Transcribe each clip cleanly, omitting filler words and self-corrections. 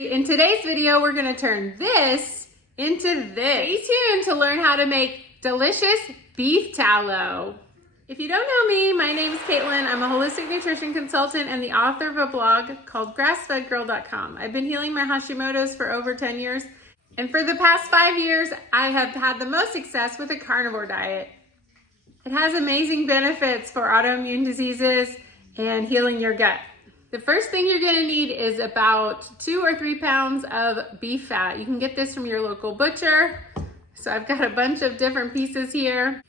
In today's video, we're gonna turn this into this. Stay tuned to learn how to make delicious beef tallow. If you don't know me, my name is Caitlin. I'm a holistic nutrition consultant and the author of a blog called grassfedgirl.com. I've been healing my Hashimoto's for over 10 years. And for the past 5 years, I have had the most success with a carnivore diet. It has amazing benefits for autoimmune diseases and healing your gut. The first thing you're gonna need is about 2 or 3 pounds of beef fat. You can get this from your local butcher. So I've got a bunch of different pieces here.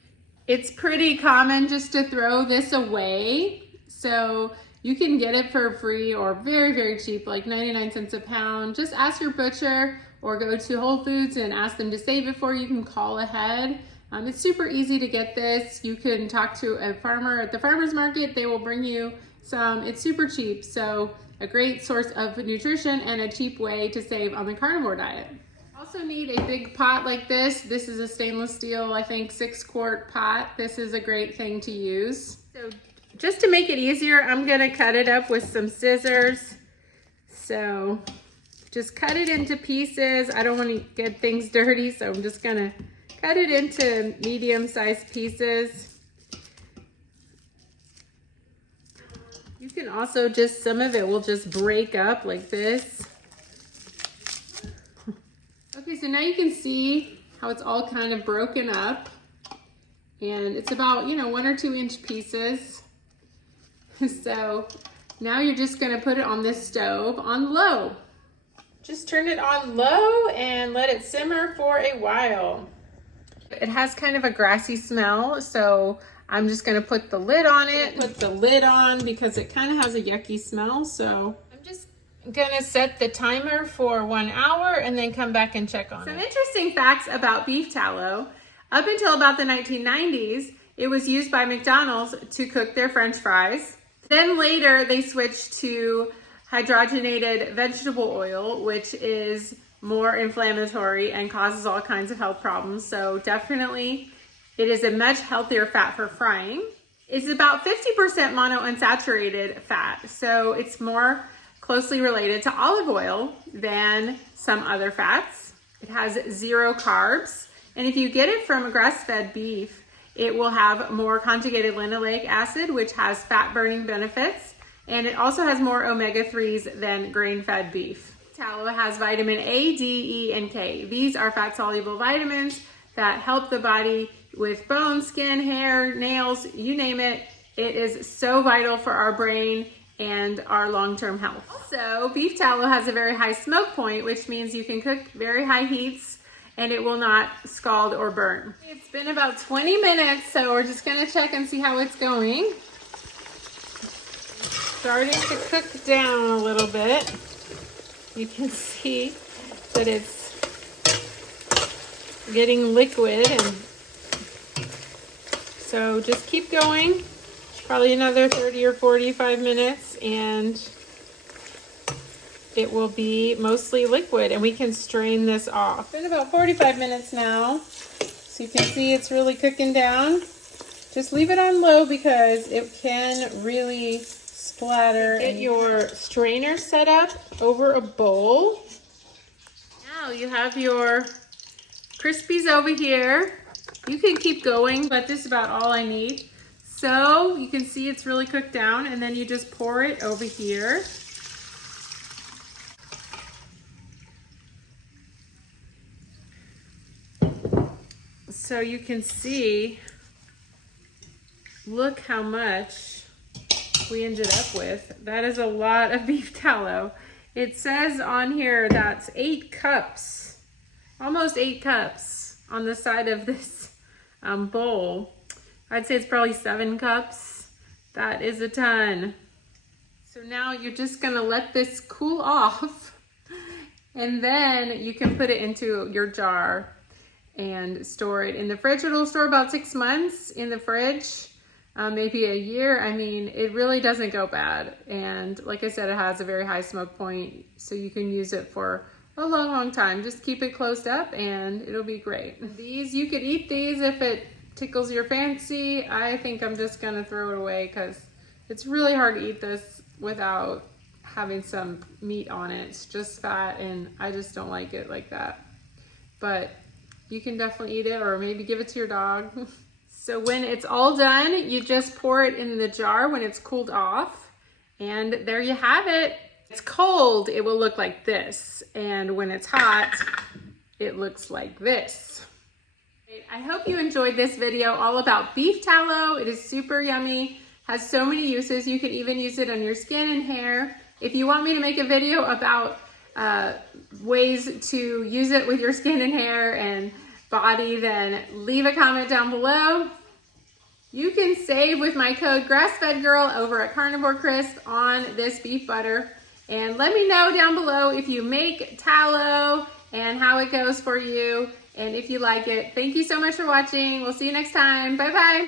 It's pretty common just to throw this away. So you can get it for free or very, very cheap, like 99 cents a pound. Just ask your butcher or go to Whole Foods and ask them to save it for you. You can call ahead. It's super easy to get this. You can talk to a farmer at the farmer's market. They will bring you some. It's super cheap. So a great source of nutrition and a cheap way to save on the carnivore diet. Also need a big pot like this. This is a stainless steel, I think 6-quart pot. This is a great thing to use. So just to make it easier, I'm gonna cut it up with some scissors. So just cut it into pieces. I don't want to get things dirty, so I'm just gonna cut it into medium-sized pieces. You can also just, some of it will just break up like this. Okay, so now you can see how it's all kind of broken up. And it's about, 1 or 2 inch pieces. So now you're just gonna put it on this stove on low. Just turn it on low and let it simmer for a while. It has kind of a grassy smell, so I'm just gonna put the lid on it. Put the lid on because it kind of has a yucky smell, so I'm just gonna set the timer for 1 hour and then come back and check on it. Some interesting facts about beef tallow. Up until about the 1990s, it was used by McDonald's to cook their French fries. Then later they switched to hydrogenated vegetable oil, which is more inflammatory and causes all kinds of health problems. So definitely it is a much healthier fat for frying. It's about 50% monounsaturated fat. So it's more closely related to olive oil than some other fats. It has 0 carbs. And if you get it from grass-fed beef, it will have more conjugated linoleic acid, which has fat burning benefits. And it also has more omega-3s than grain-fed beef. Tallow has vitamin A, D, E, and K. These are fat-soluble vitamins that help the body with bones, skin, hair, nails, you name it. It is so vital for our brain and our long-term health. Also, beef tallow has a very high smoke point, which means you can cook very high heats and it will not scald or burn. It's been about 20 minutes, so we're just gonna check and see how it's going. Starting to cook down a little bit. You can see that it's getting liquid, and so just keep going. Probably another 30 or 45 minutes and it will be mostly liquid and we can strain this off. It's been about 45 minutes now, so you can see it's really cooking down. Just leave it on low because it can really splatter. Get your strainer set up over a bowl. Now you have your Crispies over here. You can keep going, but this is about all I need. So you can see it's really cooked down, and then you just pour it over here. So you can see, look how much we ended up with. That is a lot of beef tallow. It says on here that's 8 cups, almost 8 cups on the side of this bowl. I'd say it's probably 7 cups. That is a ton. So now you're just gonna let this cool off and then you can put it into your jar and store it in the fridge. It'll store about 6 months in the fridge. Maybe a year. I mean, it really doesn't go bad. And like I said, it has a very high smoke point, so you can use it for a long, long time. Just keep it closed up and it'll be great. These, you could eat these if it tickles your fancy. I think I'm just gonna throw it away because it's really hard to eat this without having some meat on it. It's just fat, and I just don't like it like that. But you can definitely eat it, or maybe give it to your dog. So when it's all done, you just pour it in the jar when it's cooled off, and there you have it. It's cold, it will look like this, and when it's hot, it looks like this. I hope you enjoyed this video all about beef tallow. It is super yummy, has so many uses. You can even use it on your skin and hair. If you want me to make a video about ways to use it with your skin and hair and body, then leave a comment down below. You can save with my code GrassFedGirl over at Carnivore Crisp on this beef butter. And let me know down below if you make tallow and how it goes for you and if you like it. Thank you so much for watching. We'll see you next time. Bye-bye.